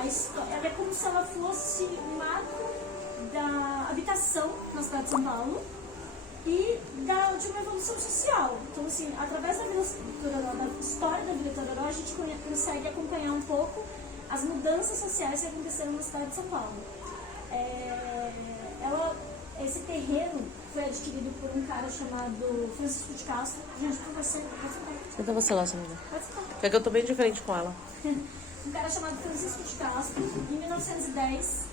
a história, ela é como se ela fosse um marco da habitação na cidade de São Paulo e de uma evolução social. Então, assim, através da história da Vila Itororó, a gente consegue acompanhar um pouco as mudanças sociais que aconteceram na cidade de São Paulo. Esse terreno foi adquirido por um cara chamado Francisco de Castro. Gente, pode sentar. Senta você lá, Samira. Pode sentar. Porque eu tô bem diferente com ela. Um cara chamado Francisco de Castro, em 1910.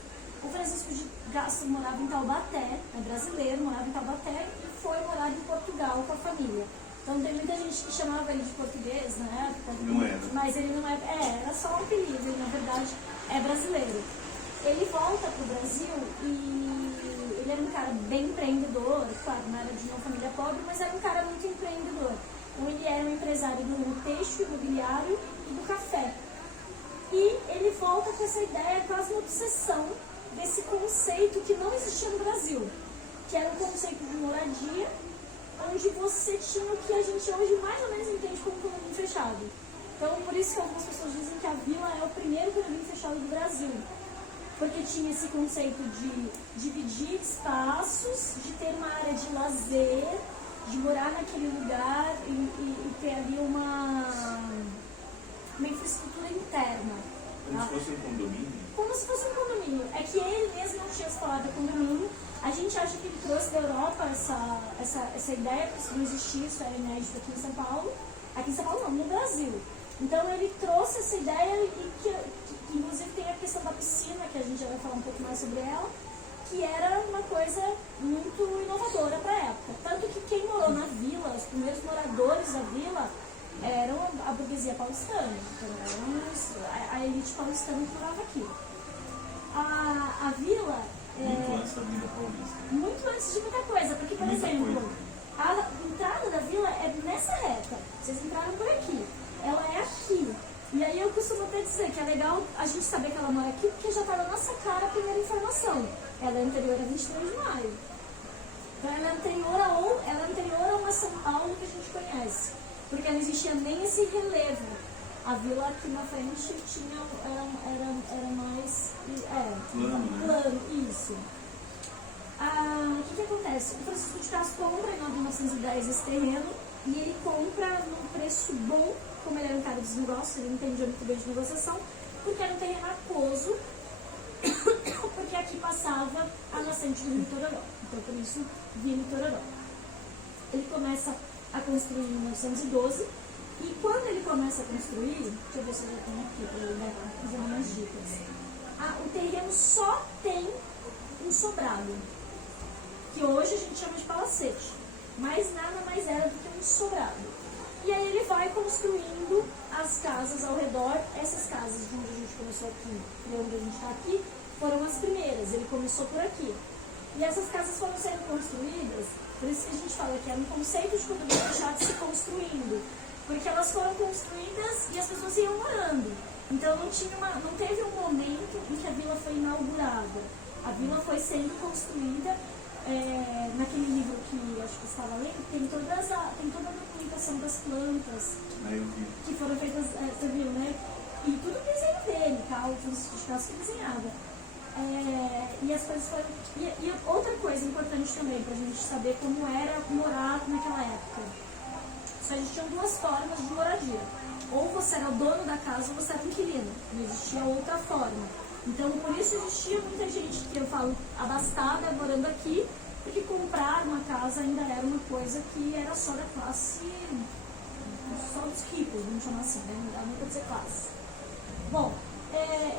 O Francisco de Castro morava em Taubaté, é brasileiro, morava em Taubaté e foi morar em Portugal com a família. Então tem muita gente que chamava ele de português na época. Não era. Mas ele não é. Era só um apelido, ele na verdade é brasileiro. Ele volta pro Brasil e ele era um cara bem empreendedor, claro, não era de uma família pobre, mas era um cara muito empreendedor. Então ele era um empresário do têxtil, imobiliário e do café. E ele volta com essa ideia, quase uma obsessão desse conceito que não existia no Brasil, que era um conceito de moradia, onde você tinha o que a gente hoje mais ou menos entende como condomínio fechado. Então, por isso que algumas pessoas dizem que a Vila é o primeiro condomínio fechado do Brasil, porque tinha esse conceito de dividir espaços, de ter uma área de lazer, de morar naquele lugar e ter ali uma infraestrutura interna. Como se fosse um condomínio? Como se fosse um condomínio. É que ele mesmo não tinha falado condomínio. A gente acha que ele trouxe da Europa essa ideia, porque isso não existia, isso era inédito aqui em São Paulo. Aqui em São Paulo não, no Brasil. Então ele trouxe essa ideia e que inclusive tem a questão da piscina, que a gente já vai falar um pouco mais sobre ela, que era uma coisa muito inovadora para a época. Tanto que quem morou na vila, os primeiros moradores da vila, eram a burguesia paulistana. Então eram a elite paulistana que morava aqui. A vila... Muito antes da Vila Paulista. Muito antes de muita coisa, porque, por Muita exemplo, coisa. a entrada da vila é nessa reta. Vocês entraram por aqui. Ela é aqui. E aí eu costumo até dizer que é legal a gente saber que ela mora aqui, porque já está na nossa cara a primeira informação. Ela é anterior a 23 de maio. Então ela é anterior a uma São Paulo que a gente conhece. Porque não existia nem esse relevo. A vila aqui na frente tinha, era mais... Plano, né? Plano, isso. O que acontece? O Francisco de Castro compra em 1910 esse terreno e ele compra num preço bom, como ele era um cara dos negócios, ele entendia muito bem de negociação, porque era um terreno aquoso, porque aqui passava a nascente do Rio Itororó. Então, por isso, Vila Itororó. Ele começa a construir em 1912, e quando ele começa a construir, deixa eu ver se eu já tenho aqui para ele dar umas dicas. O terreno só tem um sobrado, que hoje a gente chama de palacete, mas nada mais era do que um sobrado. E aí ele vai construindo as casas ao redor. Essas casas de onde a gente começou aqui, de onde a gente está aqui, foram as primeiras. Ele começou por aqui. E essas casas foram sendo construídas, por isso que a gente fala que era um conceito de condomínio fechado se construindo, porque elas foram construídas e as pessoas iam morando. Então não teve um momento em que a vila foi inaugurada. A vila foi sendo construída. Naquele livro que acho que você estava lendo, tem toda a documentação das plantas que foram feitas, você viu, né? E tudo o desenho dele, tá? O Francisco de Castro que desenhava. E as coisas foram... E outra coisa importante também, pra gente saber como era morar naquela época. Só existiam duas formas de moradia. Ou você era o dono da casa ou você era inquilino. Não existia outra forma. Então, por isso existia muita gente que eu falo abastada, morando aqui, porque comprar uma casa ainda era uma coisa que era só da classe, só dos ricos, vamos chamar assim, né? Não dá muito pra dizer classe. Bom,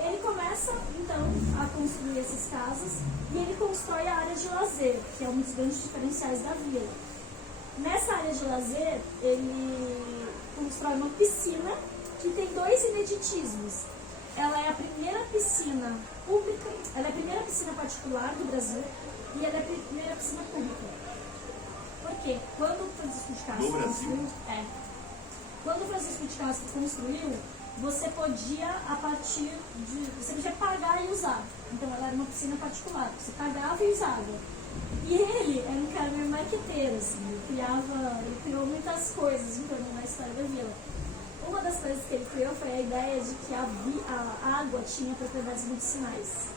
ele começa, então, a construir essas casas e ele constrói a área de lazer, que é um dos grandes diferenciais da vila. Nessa área de lazer, ele constrói uma piscina que tem dois ineditismos. Ela é a primeira piscina pública, ela é a primeira piscina particular do Brasil e ela é a primeira piscina pública. Por quê? Quando o Francisco de Castro construiu, quando o Francisco de Castro construiu, você podia, você podia pagar e usar. Então ela era uma piscina particular, você pagava e usava. E ele era um cara meio marqueteiro, assim, ele criou muitas coisas em torno da história da vila. uma das coisas que ele criou foi a ideia de que a água tinha propriedades medicinais.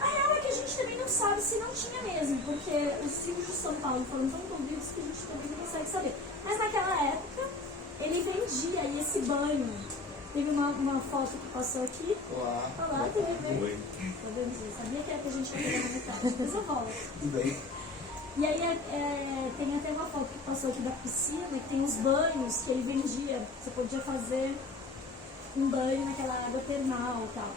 A real é que a gente também não sabe se não tinha mesmo, porque os rios de São Paulo foram tão poluídos que a gente também não consegue saber. Mas naquela época, ele vendia e esse banho. Teve uma foto que passou aqui. Olá, tudo bem? Oi. Tá vendo? Eu sabia que a gente ia pegar na metade, depois eu volto. Tudo bem. E aí tem até uma foto que passou aqui da piscina, que tem os banhos que ele vendia. Você podia fazer um banho naquela água termal e tal.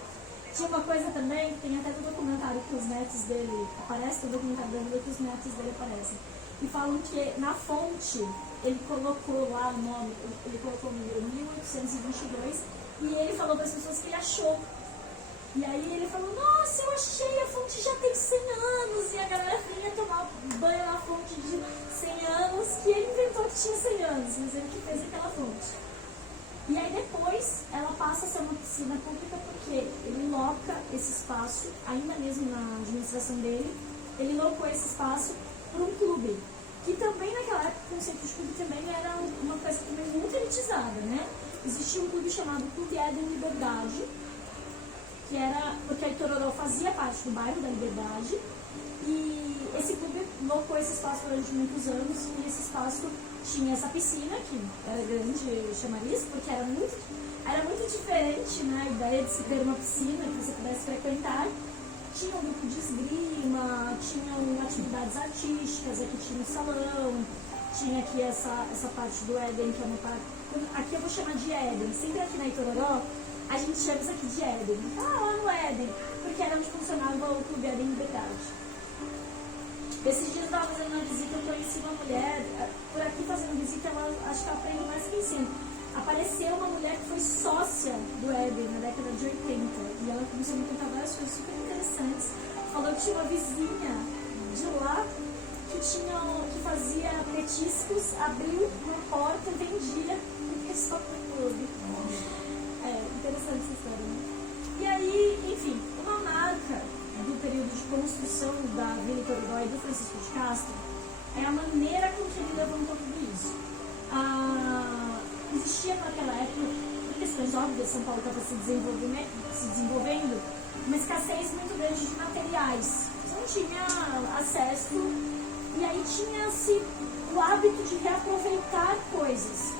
Tinha uma coisa também, que tem até no documentário que os netos dele aparecem, no documentário da vida que os netos dele aparecem. E falam que na fonte ele colocou lá o nome, ele colocou o número 1822, e ele falou para as pessoas que ele achou. E aí ele falou, nossa, eu achei, a fonte já tem 100 anos, e a galera vinha tomar banho na fonte de 100 anos, que ele inventou que tinha 100 anos, mas ele que fez aquela fonte. E aí depois ela passa a ser uma piscina pública porque ele loca esse espaço, ainda mesmo na administração dele, ele locou esse espaço para um clube. Que também naquela época o conceito de clube também era uma coisa também muito elitizada, né? Existia um clube chamado Clube Éden Liberdade, que era porque a Itororó fazia parte do bairro da Liberdade, e esse clube locou esse espaço durante muitos anos, e esse espaço tinha essa piscina, que era grande chamariz, porque era muito diferente, né, a ideia de se ter uma piscina que você pudesse frequentar. Tinha um grupo de esgrima, tinham atividades artísticas, aqui tinha um salão, tinha aqui essa parte do Éden, que é uma parte... Aqui eu vou chamar de Éden, sempre aqui na Itororó, a gente chama isso aqui de Éden. Lá no Éden, porque era onde funcionava o Clube Éden Liberdade. Esses dias eu estava fazendo uma visita, eu conheci uma mulher, por aqui fazendo visita, acho que ela aprende mais que ensino. Apareceu uma mulher que foi sócia do Éden na década de 80, e ela começou a me contar várias coisas super interessantes. Falou que tinha uma vizinha de lá que fazia petiscos, abriu uma porta e vendia o pessoal do clube. Interessante essa história, né? E aí, enfim, uma marca do período de construção da Vila Itororó e do Francisco de Castro é a maneira com que ele levantou tudo isso. Existia naquela época, por questões óbvias, São Paulo estava se desenvolvendo, uma escassez muito grande de materiais. Você não tinha acesso, e aí tinha-se o hábito de reaproveitar coisas.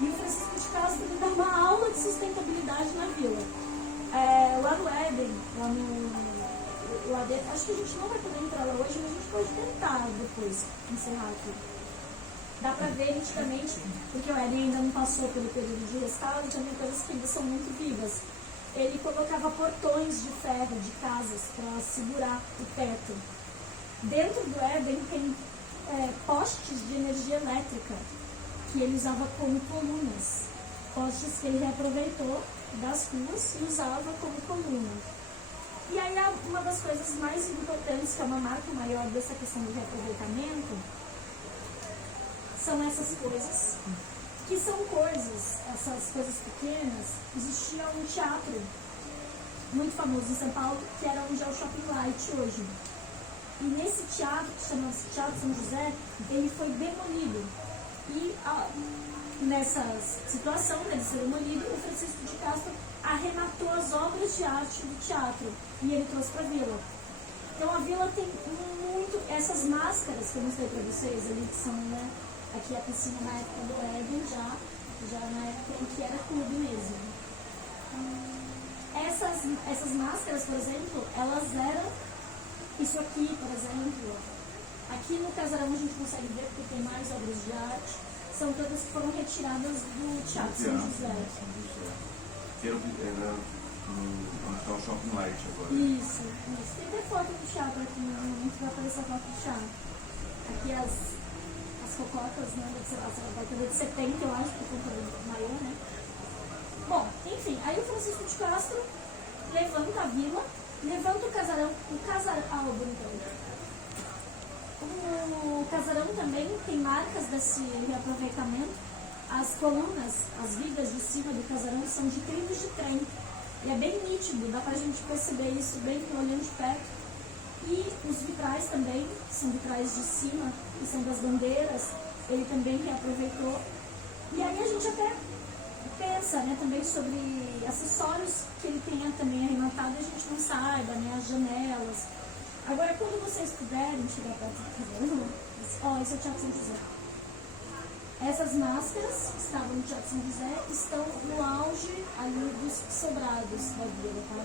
E o Francisco de Castro dá uma aula de sustentabilidade na vila. Lá no Éden, lá dentro, acho que a gente não vai poder entrar lá hoje, mas a gente pode tentar depois encerrar aqui. Dá pra ver nitidamente, porque o Éden ainda não passou pelo período de restauro, então tem coisas que ainda são muito vivas. Ele colocava portões de ferro de casas para segurar o teto. Dentro do Éden tem postes de energia elétrica que ele usava como colunas. Postes que ele reaproveitou das ruas e usava como coluna. E aí uma das coisas mais importantes, que é uma marca maior dessa questão do reaproveitamento, são essas coisas, que são coisas, essas coisas pequenas. Existia um teatro muito famoso em São Paulo, que era onde é o Shopping Light hoje. E nesse teatro, que chama-se Teatro São José, ele foi demolido. E nessa situação de ser demolido, o Francisco de Castro arrematou as obras de arte do teatro e ele trouxe para a vila. Então a vila tem muito... Essas máscaras que eu mostrei para vocês ali, que são, né, aqui a piscina na época do Éden, já na época em que era clube mesmo. Essas máscaras, por exemplo, elas eram isso aqui, por exemplo. Aqui no casarão a gente consegue ver porque tem mais obras de arte. São todas que foram retiradas do Teatro São José. Que era onde está o Shopping Light agora. Isso. Tem até foto do teatro aqui, não vai aparecer a foto do teatro. Aqui as fofotas, né, da década de 70, eu acho, por conta do maior, né? Bom, enfim, aí o Francisco de Castro levanta a vila, levanta o casarão, o casarão também tem marcas desse reaproveitamento. As colunas, as vigas de cima do casarão são de trilhos de trem. E é bem nítido, dá pra gente perceber isso bem olhando de perto. E os vitrais também, são vitrais de cima, que são das bandeiras, ele também reaproveitou. E aí a gente até pensa, né, também sobre acessórios que ele tenha também arrematado e a gente não saiba, né, as janelas. Agora, quando vocês puderem chegar perto do casarão, ó, esse é o Teatro São José. Essas máscaras que estavam no Teatro São José estão no auge ali dos sobrados da vila, tá?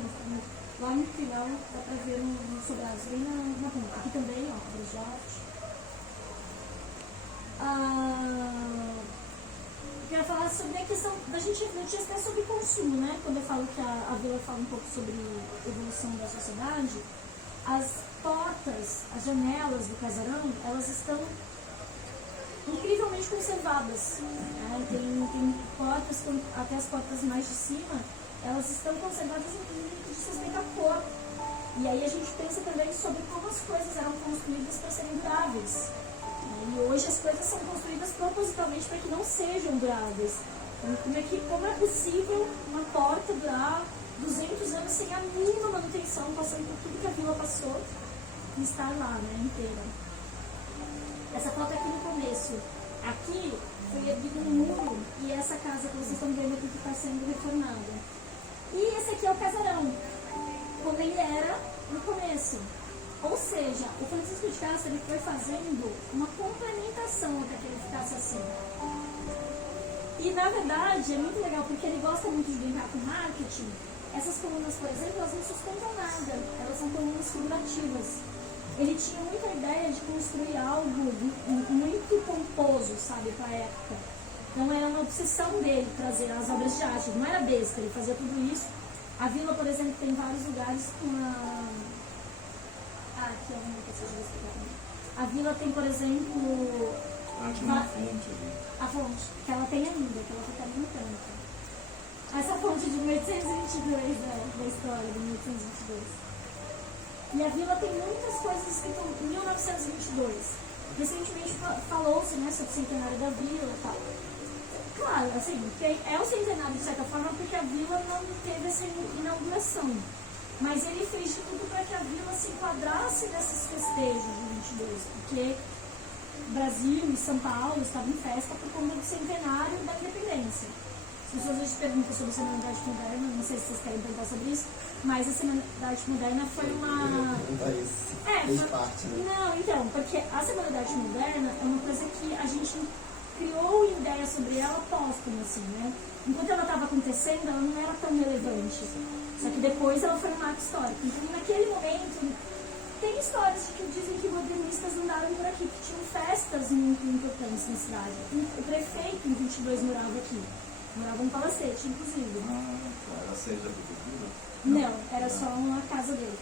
Lá no final dá pra ver nos sobrados, bem na ponta. Aqui também, ó, obras de arte. Eu quero falar sobre a questão da gente refletir até sobre consumo, né? Quando eu falo que a vila fala um pouco sobre a evolução da sociedade, as portas, as janelas do casarão, elas estão incrivelmente conservadas. Né? Tem portas, até as portas mais de cima, elas estão conservadas em que diz respeito à cor. E aí a gente pensa também sobre como as coisas eram construídas para serem duráveis. E hoje as coisas são construídas propositalmente para que não sejam duráveis. Como é possível uma porta durar 200 anos sem a mínima manutenção, passando por tudo que a vila passou e estar lá, né, inteira. Essa foto aqui no começo. Aqui foi erguido um muro e essa casa que vocês estão vendo aqui que está sendo reformada. E esse aqui é o casarão, como ele era no começo. Ou seja, o Francisco de Castro ele foi fazendo uma complementação até que ele ficasse assim. E na verdade é muito legal porque ele gosta muito de brincar com marketing. Essas colunas, por exemplo, elas não sustentam nada, elas são colunas figurativas. Ele tinha muita ideia de construir algo muito pomposo, sabe, para a época. Então era uma obsessão dele trazer as obras de arte, não era besta, ele fazia tudo isso. A vila, por exemplo, tem vários lugares com aqui é uma que eu vou explicar também. A vila tem, por exemplo... tinha uma fonte ali. A fonte, que ela tem ainda, que ela fica ali no canto. Essa fonte de 1822, da história, de 1822. E a vila tem muitas coisas escritas em 1922. Recentemente falou-se, né, sobre o centenário da vila e tal. Claro, assim, é o centenário de certa forma porque a vila não teve essa inauguração. Mas ele fez de tudo para que a vila se enquadrasse nesses festejos de 22, porque Brasil e São Paulo estavam em festa por conta do centenário da independência. As pessoas hoje perguntam sobre a Semanidade Moderna, não sei se vocês querem perguntar sobre isso, mas a Semanidade Moderna foi uma... fez parte, né? Não, então, porque a Semanidade Moderna é uma coisa que a gente criou ideia sobre ela póstuma, assim, né? Enquanto ela estava acontecendo, ela não era tão relevante. Só que depois ela foi um marco histórico. Então, naquele momento, tem histórias que dizem que modernistas andaram por aqui, que tinham festas muito importantes na cidade. O prefeito, em 22, morava aqui. Morava um palacete, inclusive. Era a sede da prefeitura? Não, era só uma casa dele.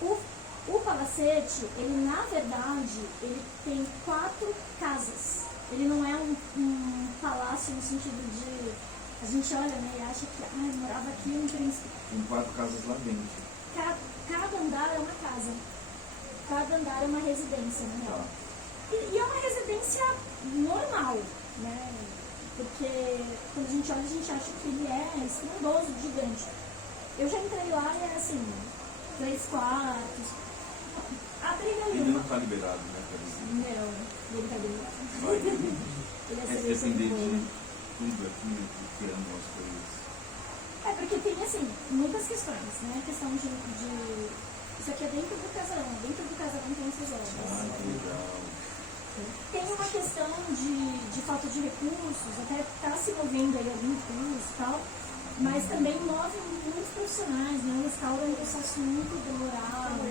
O palacete, ele na verdade, ele tem 4 casas. Ele não é um palácio no sentido de... A gente olha, né, e acha que morava aqui um príncipe. Tem 4 casas lá dentro. Cada andar é uma casa. Cada andar é uma residência, né? Tá. E é uma residência normal, né? Porque quando a gente olha, a gente acha que ele é estrondoso, gigante. Eu já entrei lá e é assim, 3 quartos. Abrir ali Ele não está liberado, né? Não, ele tá liberado. Vai. Ele é Depender selecionador. de tudo aqui, criando as coisas. É, porque tem, assim, muitas questões, né? A questão de... Isso aqui é dentro do casarão. Dentro do casarão tem essas obras. Que legal. Tem uma questão de falta de recursos, até está se movendo aí algum recurso e tal, mas também move muitos profissionais, né? O restauro é um processo muito demorado.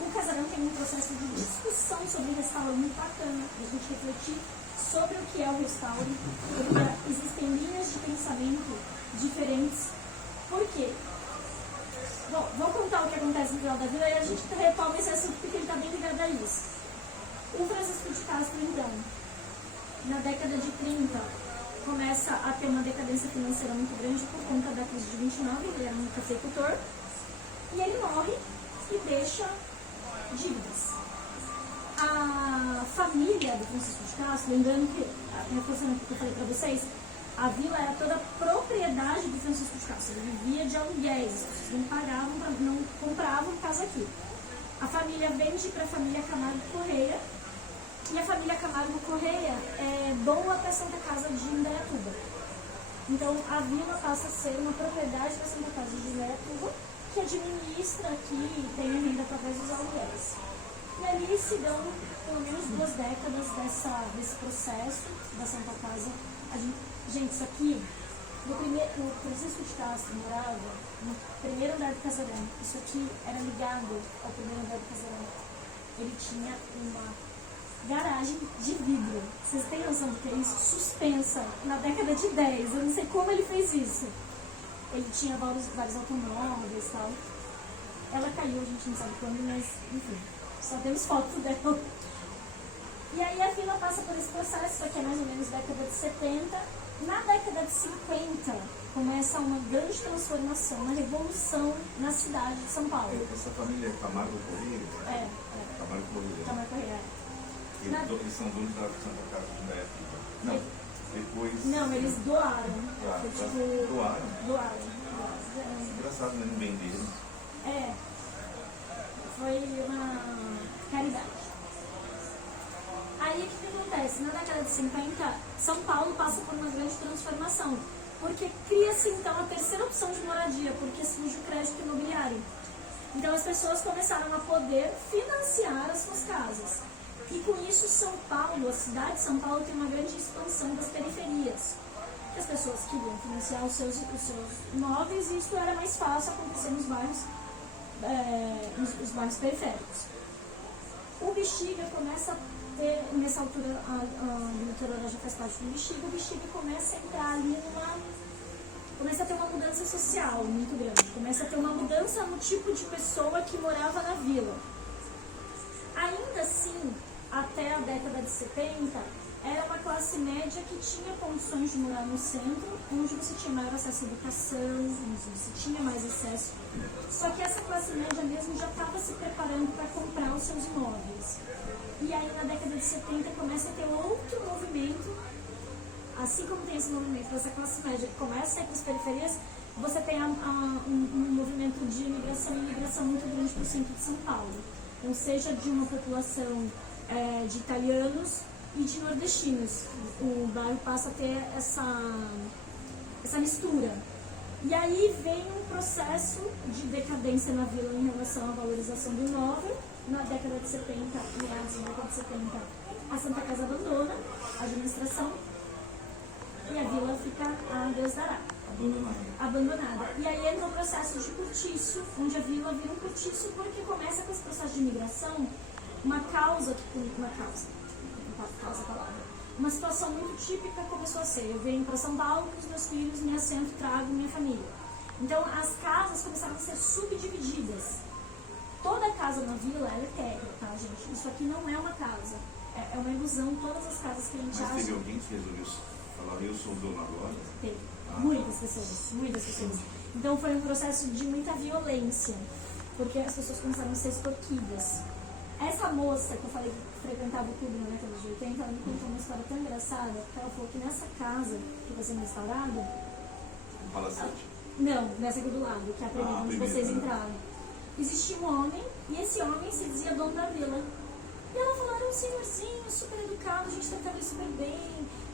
O casarão tem um processo de discussão sobre restauro muito bacana, para a gente refletir sobre o que é o restauro, porque existem linhas de pensamento diferentes. Por quê? Bom, vou contar o que acontece no final da vila e a gente retoma esse assunto porque ele está bem ligado a isso. O Francisco de Castro, então, na década de 30, começa a ter uma decadência financeira muito grande por conta da crise de 29, ele era um cafeicultor, e ele morre e deixa dívidas. A família do Francisco de Castro, lembrando que, reforçando o que eu falei para vocês, a vila era toda propriedade do Francisco de Castro, ele vivia de aluguéis, as pessoas não pagavam, não compravam casa aqui. A família vende para a família Camargo Correia, e a família Camargo Correia doa para a Santa Casa de Indaiatuba. Então a vila passa a ser uma propriedade da Santa Casa de Indaiatuba, que administra aqui e tem a renda através dos aluguéis. E ali se dão pelo menos 2 décadas desse processo da Santa Casa. Gente, isso aqui, o Francisco de Castro morava no primeiro andar do casarão. Isso aqui era ligado ao primeiro andar do casarão. Ele tinha uma garagem de vidro. Vocês têm noção do que é isso? Suspensa na década de 10. Eu não sei como ele fez isso. Ele tinha vários automóveis e tal. Ela caiu, a gente não sabe quando, mas enfim, só temos fotos dela. E aí a vila passa por esse processo, isso aqui é mais ou menos década de 70. Na década de 50 começa uma grande transformação, uma revolução na cidade de São Paulo. Essa família é Camargo Corrêa? É. Camargo Corrêa. Camargo Corrêa. Eles são donos da Santa Casa de Indaiatuba. Não, depois... Não, eles doaram. Doaram? Doaram. Engraçado, né? Não venderam. É. Foi uma caridade. Aí o que acontece? Na década de 50, São Paulo passa por uma grande transformação. Porque cria-se então a terceira opção de moradia, porque surge o crédito imobiliário. Então as pessoas começaram a poder financiar as suas casas. E com isso São Paulo, a cidade de São Paulo, tem uma grande expansão das periferias. As pessoas queriam financiar os seus imóveis e isso era mais fácil acontecer nos bairros, nos bairros periféricos. O Bexiga começa a ter, nessa altura, a doutora já faz parte do Bexiga, o Bexiga começa a entrar ali começa a ter uma mudança social muito grande, começa a ter uma mudança no tipo de pessoa que morava na vila. Ainda assim, até a década de 70, era uma classe média que tinha condições de morar no centro, onde você tinha maior acesso à educação, onde você tinha mais acesso. Só que essa classe média mesmo já estava se preparando para comprar os seus imóveis. E aí na década de 70 começa a ter outro movimento, assim como tem esse movimento dessa classe média que começa a ir para as periferias, você tem um movimento de imigração e imigração muito grande para o centro de São Paulo. Então seja de uma população de italianos e de nordestinos. O bairro passa a ter essa mistura. E aí vem um processo de decadência na vila em relação à valorização do imóvel. Na década de 70, meados da década de 70, a Santa Casa abandona a administração e a vila fica a Deus dará. Abandonada. E aí entra o processo de cortiço, onde a vila vira um cortiço porque começa com esse processo de imigração, uma situação muito típica começou a ser: eu venho para São Paulo com os meus filhos, me assento, trago minha família. Então as casas começaram a ser subdivididas. Toda casa na vila é terra, tá, gente? Isso aqui não é uma casa, é uma ilusão. Todas as casas que a gente acha. Mas teve alguém que resolveu falar, eu sou dono agora? Teve. Muitas pessoas. Então foi um processo de muita violência, porque as pessoas começaram a ser extorquidas. Essa moça que eu falei que frequentava o clube na década de 80, ela me contou uma história tão engraçada, que ela falou que nessa casa que está sendo restaurada... Um palacete? Não, nessa aqui do lado, que é a primeira onde vocês entraram. Existia um homem, e esse homem se dizia dono da vila. E ela falou, era um senhorzinho, super educado, a gente tratava ele super bem,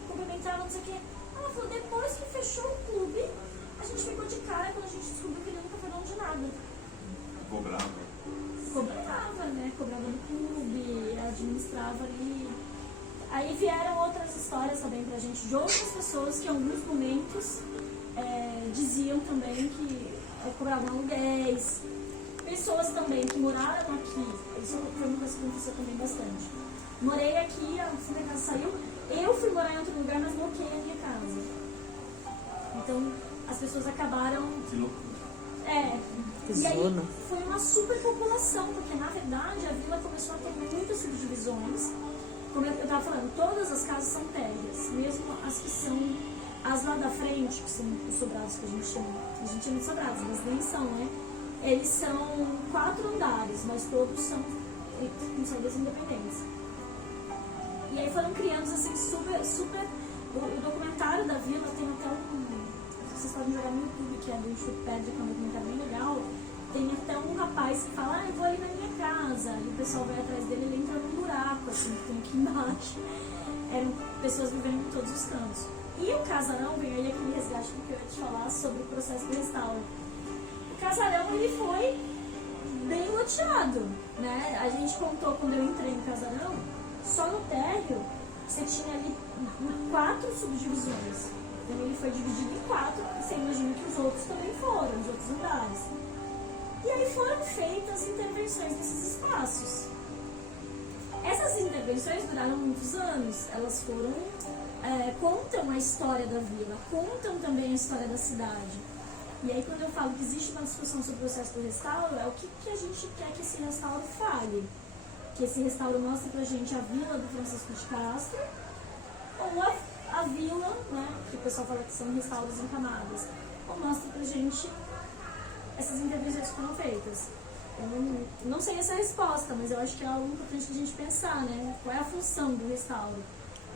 cumprimentava, não sei o quê. Ela falou, depois que fechou o clube, a gente ficou de cara quando a gente descobriu que ele nunca foi dono de nada. Cobrava, né? Cobrava no clube, administrava ali. Aí vieram outras histórias também pra gente, de outras pessoas que em alguns momentos diziam também que cobravam aluguéis. Pessoas também que moraram aqui, isso foi uma coisa que aconteceu também bastante. Morei aqui, a Santa Casa saiu, eu fui morar em outro lugar, mas bloqueei a minha casa. Então, as pessoas acabaram... Que loucura. E aí foi uma superpopulação, porque na verdade a vila começou a ter muitas subdivisões. Como eu estava falando, todas as casas são térreas, mesmo as que são as lá da frente, que são os sobrados que a gente chama de sobrados, mas nem são, né? Eles são 4 andares, mas todos são com saídas independentes. E aí foram criando assim super. O documentário da vila tem até vocês podem jogar no YouTube, que é do Wikipedia, que é um documentário bem legal. Tem até um rapaz que fala, eu vou ali na minha casa. E o pessoal vai atrás dele, ele entra num buraco, assim, que tem aqui embaixo. Eram pessoas vivendo em todos os cantos. E o casarão, veio aí aquele resgate que eu ia te falar sobre o processo do restauro. O casarão, ele foi bem loteado, né? A gente contou quando eu entrei no casarão, só no térreo você tinha ali 4 subdivisões. Então ele foi dividido em 4, você imagina que os outros também foram, os outros andares. E aí foram feitas intervenções nesses espaços. Essas intervenções duraram muitos anos, elas foram, contam a história da vila, contam também a história da cidade. E aí quando eu falo que existe uma discussão sobre o processo do restauro, é o que a gente quer que esse restauro fale. Que esse restauro mostre pra gente a vila do Francisco de Castro, ou a vila, né, que o pessoal fala que são restauros em camadas, ou mostre pra gente essas intervenções que foram feitas. Eu não sei essa resposta, mas eu acho que é algo importante a gente pensar, né? Qual é a função do restauro?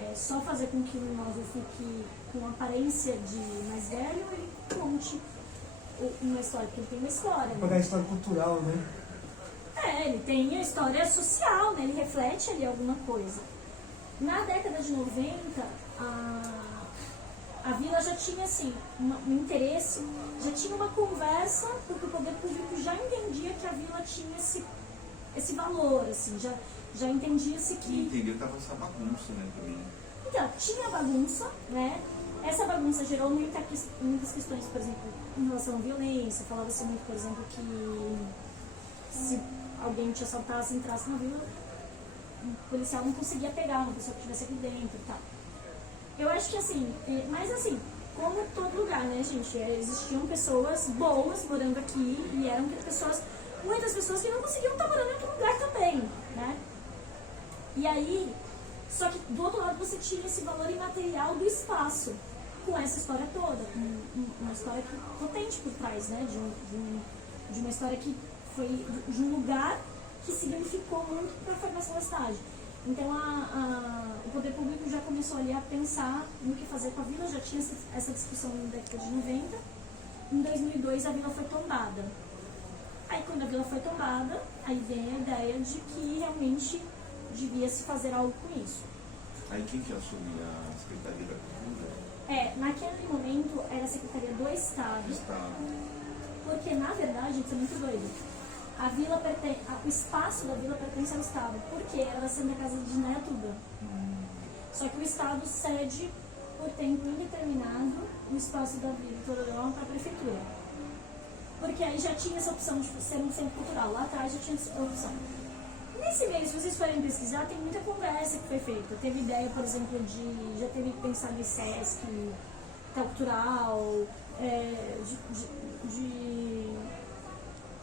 É só fazer com que o imóvel fique com aparência de mais velho e conte uma história, porque ele tem uma história. Para a história cultural, né? Ele tem a história social, né? Ele reflete ali alguma coisa. Na década de 90, a vila já tinha assim, um interesse, já tinha uma conversa, porque o poder público já entendia que a vila tinha esse valor, assim, já entendia-se que... E entendeu que estava essa bagunça, né, também. Então, tinha bagunça, né? Essa bagunça gerou muitas questões, por exemplo, em relação à violência. Falava-se muito, por exemplo, que se alguém te assaltasse, entrasse na vila, o policial não conseguia pegar uma pessoa que estivesse aqui dentro e tal. Eu acho que assim, mas assim, como todo lugar, né, gente? Existiam pessoas boas morando aqui e eram muitas pessoas que não conseguiam estar morando em outro lugar também, né? E aí, só que do outro lado você tinha esse valor imaterial do espaço, com essa história toda, com uma história potente por trás, né? De uma história que foi de um lugar que significou muito para a formação da cidade. Então o poder público já começou ali a pensar no que fazer com a vila, já tinha essa discussão na década de 90. Em 2002 a vila foi tombada. Aí quando a vila foi tombada, aí vem a ideia de que realmente devia se fazer algo com isso. Aí quem que assumia a Secretaria da Cultura? Naquele momento era a Secretaria do Estado. Porque na verdade, isso é muito doido. O espaço da vila pertence ao Estado, porque era da Santa Casa de Indaiatuba. Só que o Estado cede, por tempo indeterminado, o espaço da Vila Itororó para a Prefeitura. Porque aí já tinha essa opção de ser um centro cultural, lá atrás já tinha essa opção. Nesse meio, se vocês forem pesquisar, tem muita conversa que foi feita. Teve ideia, por exemplo, já teve pensado em SESC, cultural,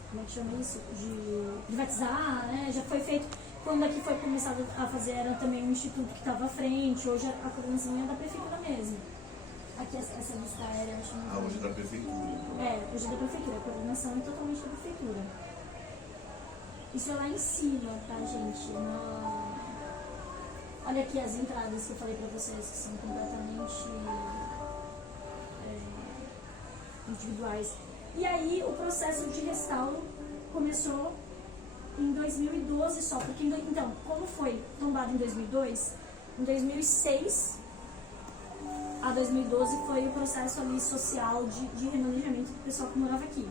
como é que chama isso? De privatizar, né? Já foi feito, quando aqui foi começado a fazer, era também um instituto que estava à frente, hoje a coordenação é da prefeitura mesmo. Aqui essa lista aérea, acho que hoje é da prefeitura. Hoje é da prefeitura, a coordenação é totalmente da prefeitura. Isso é lá em cima, tá, gente? Olha aqui as entradas que eu falei pra vocês, que são completamente individuais. E aí o processo de restauro começou em 2012 só, porque então, como foi tombado em 2002, em 2006 a 2012 foi o processo ali social de remanejamento do pessoal que morava aqui.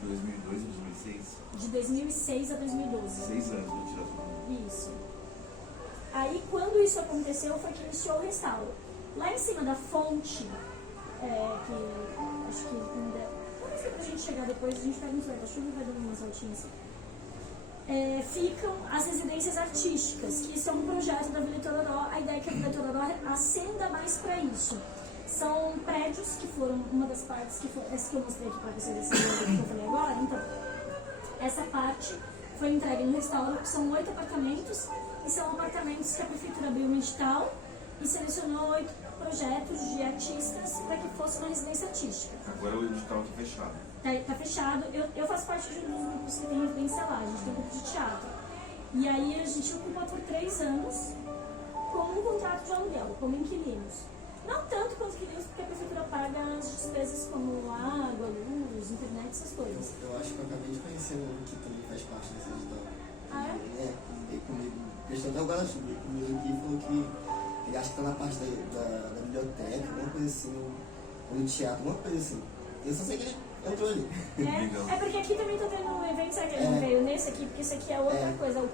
De 2002 a 2006? De 2006 a 2012. 6 anos de tiração. Isso. Aí quando isso aconteceu foi que iniciou o restauro. Lá em cima da fonte, que acho que ainda... Vamos ver pra gente chegar depois, a gente pega uns guarda-chuva e vai dando umas altinhas. Ficam as residências artísticas, que isso é um projeto da Vila Itororó. A ideia é que a Vila Itororó acenda mais para isso. São prédios que foram, uma das partes que foi, essa que eu mostrei aqui para vocês, esse que eu falei agora. Então, essa parte foi entregue no restauro, que são 8 apartamentos, e são apartamentos que a prefeitura abriu um edital e selecionou 8 projetos de artistas para que fosse uma residência artística. Agora o edital está fechado. Tá fechado. Eu faço parte de um dos grupos que tem residência lá, a gente tem um grupo de teatro. E aí a gente ocupa por 3 anos como um contrato de aluguel, como inquilinos. Não tanto quanto inquilinos, porque a prefeitura paga as despesas como água, luz, internet, essas coisas. Eu acho que eu acabei de conhecer um que também faz parte desse edital. Ah, é? E comigo, prestando até o guarda-chuva comigo aqui, falou que Ele acha que tá na parte da biblioteca, alguma coisa assim, ou do teatro, alguma coisa assim. Eu só sei que ele entrou ali. É porque aqui também tá tendo um evento, sabe que ele não veio nesse aqui? Porque isso aqui é outra coisa, é o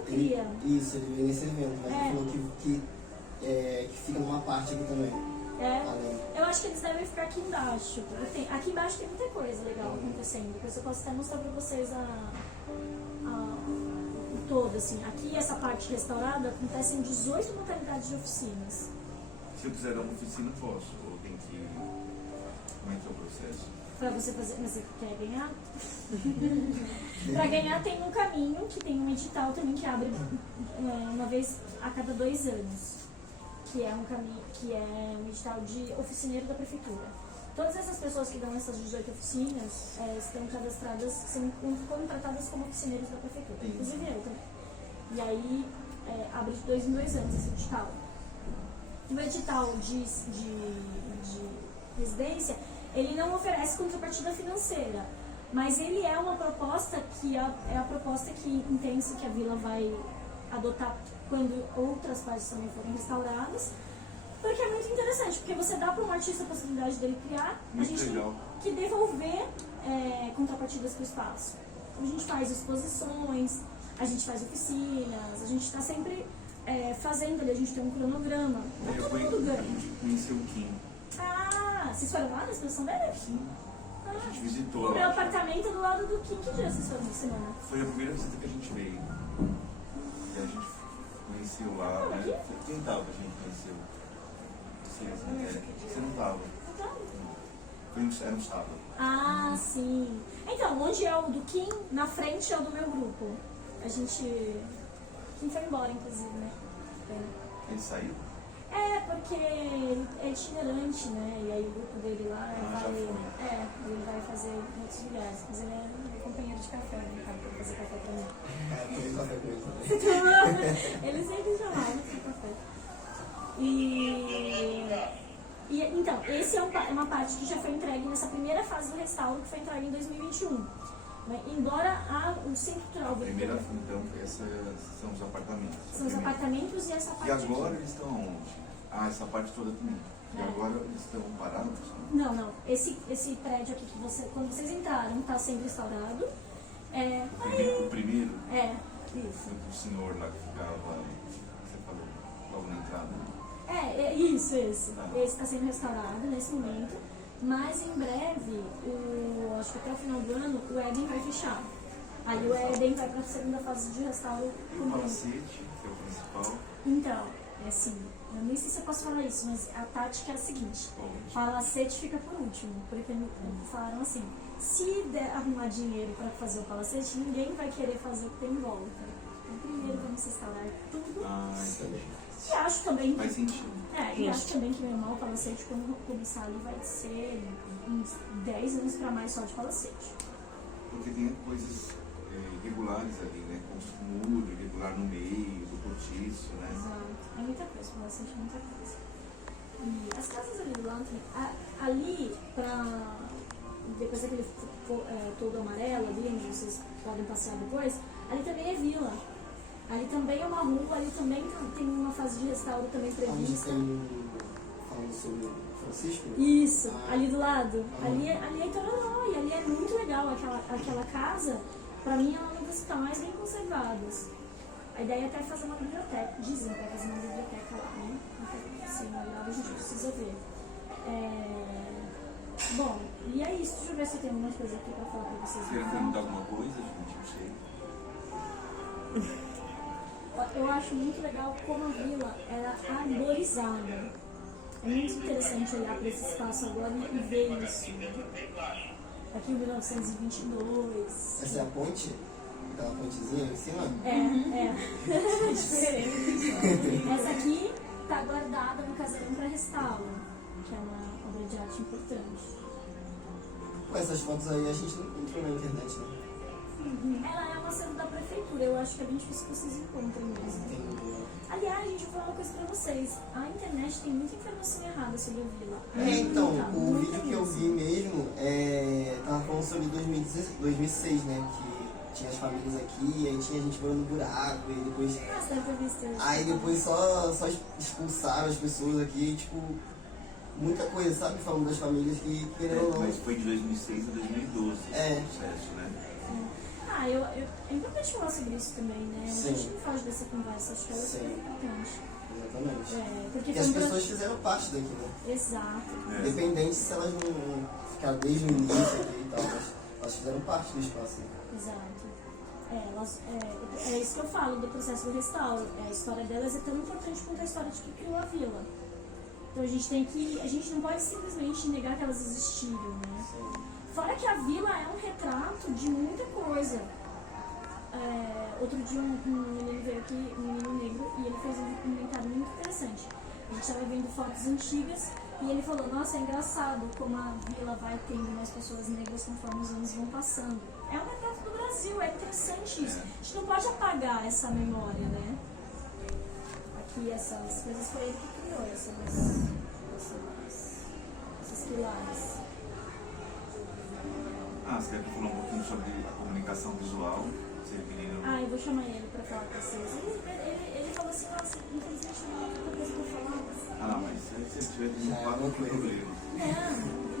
CRIA. Isso, ele veio nesse evento, mas ele falou que fica numa parte aqui também. Além. Eu acho que eles devem ficar aqui embaixo. Aqui embaixo tem muita coisa legal acontecendo. Depois eu posso até mostrar pra vocês o todo, assim. Aqui, essa parte restaurada, acontecem 18 modalidades de oficinas. Se eu quiser dar uma oficina, posso. Ou tem que... Como é que é o processo? Pra você fazer... Mas você quer ganhar? Pra ganhar tem um caminho, que tem um edital também que abre uma vez a cada 2 anos. Que é um caminho, que é um edital de oficineiro da prefeitura. Todas essas pessoas que dão essas 18 oficinas estão cadastradas, são contratadas como oficineiros da prefeitura, inclusive eu também. E aí abre de 2 em 2 anos esse edital. O edital de residência, ele não oferece contrapartida financeira, mas ele é uma proposta que é a proposta que entende-se que a vila vai adotar quando outras partes também forem restauradas, porque é muito interessante, porque você dá para um artista a possibilidade dele criar, a gente tem que devolver contrapartidas para o espaço. A gente faz exposições, a gente faz oficinas, a gente está sempre fazendo ali, a gente tem um cronograma, todo mundo ganha. A gente conheceu o Kim. Ah, vocês foram lá na exposição dele? Sim. A gente visitou O lá. meu apartamento do lado do Kim, que dia vocês foram na semana? Foi a primeira visita que a gente veio. E a gente conheceu lá, né? Quem tava que a gente conheceu? Você não tava. Era um sábado. Ah, sim. Então, onde é o do Kim, na frente é o do meu grupo. A gente... Kim foi embora, inclusive, né? Ele saiu? Porque ele é itinerante, né? E aí o grupo dele lá ele vai fazer em outros lugares. Mas ele é meu companheiro de café, né? Cara, pra fazer café pra mim. Tomei café com ele também. Ele sempre chamava para café. E então, esse é uma parte que já foi entregue nessa primeira fase do restauro, que foi entregue em 2021. Né? Embora o Centro Cultural... A primeira, então, são os apartamentos. São os apartamentos e essa parte E agora aqui. eles estão onde? Ah, essa parte toda também. E agora eles estão parados? Não. Esse prédio aqui que quando vocês entraram, está sendo restaurado. O primeiro? Isso. O senhor lá que ficava, você falou, logo na entrada. Isso. Esse está sendo restaurado nesse momento. Mas em breve, acho que até o final do ano, o Éden vai fechar. Aí o Éden vai para a segunda fase de restauro. E o palacete, que é o principal? Então, assim, eu nem sei se eu posso falar isso, mas a tática é a seguinte: palacete fica por último, porque falaram assim, se der arrumar dinheiro para fazer o palacete, ninguém vai querer fazer o que tem em volta. Então primeiro vamos instalar tudo. Entendi. E acho também Faz sentido. e acho também que meu irmão, o palacete, quando começar ali, vai ser uns 10 anos para mais só de palacete. Porque tem coisas irregulares ali, né? Com o muro irregular no meio, do cortiço, né? Exato. É muita coisa, palacete é muita coisa. E as casas ali do lado, ali depois daquele todo amarelo ali, onde vocês podem passear depois, ali também é vila. Ali também é uma rua, ali também tem uma fase de restauro também prevista. Falando sobre o Francisco? Isso, ali do lado. Ali é Itororó, e ali é muito legal aquela casa. Pra mim é uma das que está mais bem conservadas. A ideia é até fazer uma biblioteca, dizem que vai fazer uma biblioteca lá, né? Se não olhar, a gente precisa ver. Bom, e é isso. Deixa eu ver se tem alguma coisa aqui pra falar pra vocês. Querem perguntar alguma coisa, gente? Não sei. Eu acho muito legal como a vila era arborizada. É muito interessante olhar para esse espaço agora e ver isso. Aqui em 1922. Essa é a ponte? Aquela pontezinha em cima? É diferente. Essa aqui está guardada no casarão para restauro, que é uma obra de arte importante. Com essas fotos aí a gente não entrou na internet, né? Ela é uma cena da prefeitura, eu acho que é bem difícil que vocês encontrem mesmo. Aliás, gente, eu vou falar uma coisa pra vocês. A internet tem muita informação errada sobre a vila. Então, o vídeo que eu vi mesmo tava falando sobre 2006, né? Que tinha as famílias aqui, aí tinha gente morando no buraco, e depois. Nossa, deve ter visto isso. Aí depois só expulsaram as pessoas aqui, tipo, muita coisa, sabe? Falando das famílias que querendo ou não. Mas foi de 2006 a 2012 esse processo, né? Ah, é importante falar sobre isso também, né? A Sim. gente não foge dessa conversa, acho que ela é super Sim. importante. Exatamente. Porque Porque foi as um pessoas fizeram parte daqui, né? Exato. Independente se elas não ficaram desde o início aqui e tal, mas elas fizeram parte do espaço. Né? Exato. É isso que eu falo do processo do restauro. A história delas é tão importante quanto a história de que criou a vila. Então a gente não pode simplesmente negar que elas existiram, né? Sim. Fora que a vila é um retrato de muita coisa. Outro dia um menino veio aqui, um menino negro, e ele fez um comentário muito interessante. A gente estava vendo fotos antigas e ele falou, nossa, é engraçado como a vila vai tendo mais pessoas negras conforme os anos vão passando. É um retrato do Brasil, é interessante isso. A gente não pode apagar essa memória, né? Aqui essas coisas foi ele que criou, esses pilares. Você quer falar um pouquinho sobre a comunicação visual? Eu vou chamar ele pra falar com vocês. Ele falou assim, nossa, infelizmente não tem muita coisa pra falar. Mas se ele tiver Já é não uma tem coisa. problema. Não,